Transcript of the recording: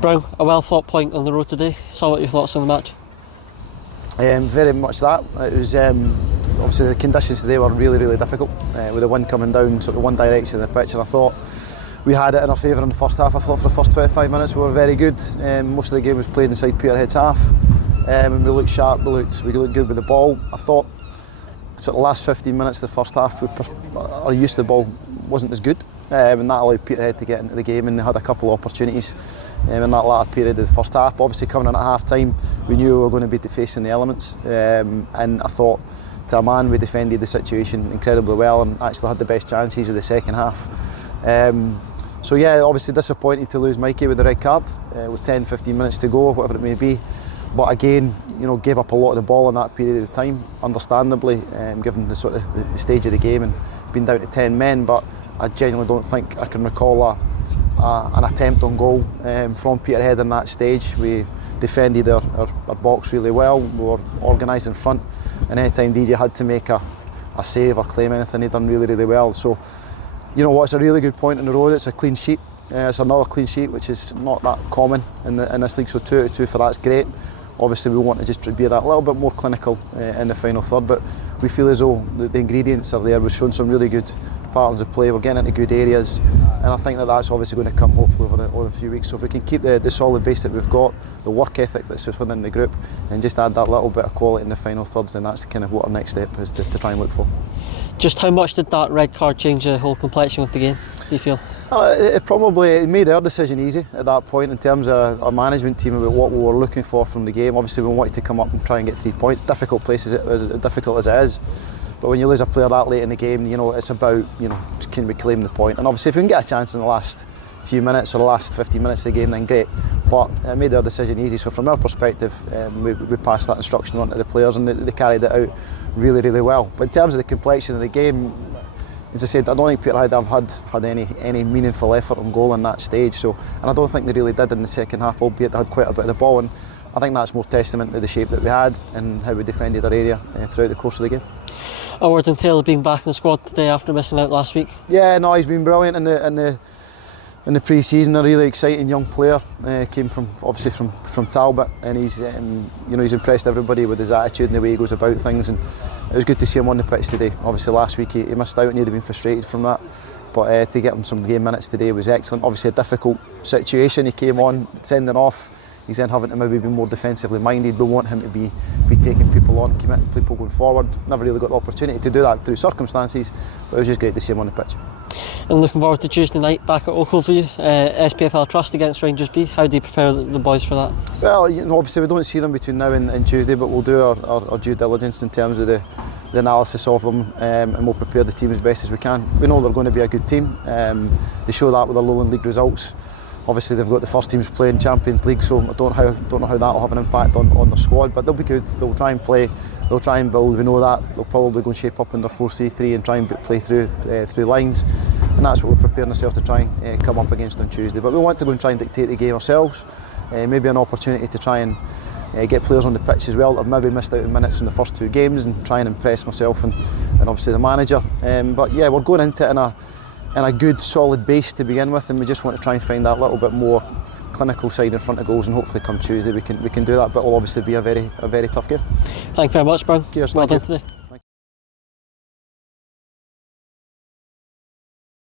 Brown, a well fought point on the road today. So what your thoughts on the match? Very much that. It was obviously the conditions today were really difficult with the wind coming down sort of one direction of the pitch, and I thought we had it in our favour in the first half. I thought for the first 25 minutes we were very good. Most of the game was played inside Peterhead's half, and we looked sharp, we looked good with the ball. I thought sort of the last 15 minutes of the first half our use of the ball wasn't as good, and that allowed Peterhead to get into the game, and they had a couple of opportunities in that latter period of the first half. But obviously coming in at half time we knew we were going to be facing the elements, and I thought to a man we defended the situation incredibly well and actually had the best chances of the second half. So yeah, obviously disappointed to lose Mikey with the red card with 10-15 minutes to go, whatever it may be. But again, gave up a lot of the ball in that period of time, understandably, given the sort of the stage of the game and being down to 10 men. But I genuinely don't think I can recall an attempt on goal from Peterhead in that stage. We defended our box really well. We were organised in front, and any time DJ had to make a save or claim anything, he done really well. So, you know what, it's a really good point on the road. It's a clean sheet. It's another clean sheet, which is not that common in this league. So 2-2 for that's great. Obviously we want to just be that little bit more clinical in the final third, but we feel as though the ingredients are there. We've shown some really good patterns of play, we're getting into good areas, and I think that's obviously going to come hopefully over a few weeks. So if we can keep the solid base that we've got, the work ethic that's within the group, and just add that little bit of quality in the final thirds, then that's kind of what our next step is to try and look for. Just how much did that red card change the whole complexion of the game, do you feel? It made our decision easy at that point in terms of our management team about what we were looking for from the game. Obviously we wanted to come up and try and get 3 points. Difficult as it is, but when you lose a player that late in the game, it's about can we claim the point? And obviously if we can get a chance in the last few minutes or the last 50 minutes of the game, then great. But it made our decision easy. So from our perspective, we passed that instruction on to the players, and they carried it out really well. But in terms of the complexion of the game, as I said, I don't think Peterhead have had any meaningful effort on goal in that stage. So, and I don't think they really did in the second half, albeit they had quite a bit of the ball. And I think that's more testament to the shape that we had and how we defended our area throughout the course of the game. A word on Taylor being back in the squad today after missing out last week. Yeah, no, he's been brilliant in the pre-season. A really exciting young player, came obviously from Talbot, and he's he's impressed everybody with his attitude and the way he goes about things, and it was good to see him on the pitch today. Obviously last week he missed out and he'd have been frustrated from that, but to get him some game minutes today was excellent. Obviously a difficult situation, he came on sending off, he's then having to maybe be more defensively minded. We want him to be taking people on, committing people going forward. Never really got the opportunity to do that through circumstances, but it was just great to see him on the pitch. And looking forward to Tuesday night back at Oakleview, SPFL Trust against Rangers B. How do you prefer the boys for that? Well, obviously we don't see them between now and Tuesday, but we'll do our due diligence in terms of the analysis of them, and we'll prepare the team as best as we can. We know they're going to be a good team. They show that with their Lowland League results. Obviously they've got the first teams playing Champions League, so I don't know how that will have an impact on their squad, but they'll be good. They'll try and play, they'll try and build. We know that they'll probably go and shape up in their 4-3-3 and try and play through lines, and that's what we're preparing ourselves to try and come up against on Tuesday. But we want to go and try and dictate the game ourselves. Maybe an opportunity to try and get players on the pitch as well that have maybe missed out in minutes in the first two games, and try and impress myself and obviously the manager. But yeah, we're going into it in a good solid base to begin with, and we just want to try and find that little bit more clinical side in front of goals, and hopefully come Tuesday we can do that. But it will obviously be a very tough game. Thank you very much, Brown. Cheers. Well Thank done you today.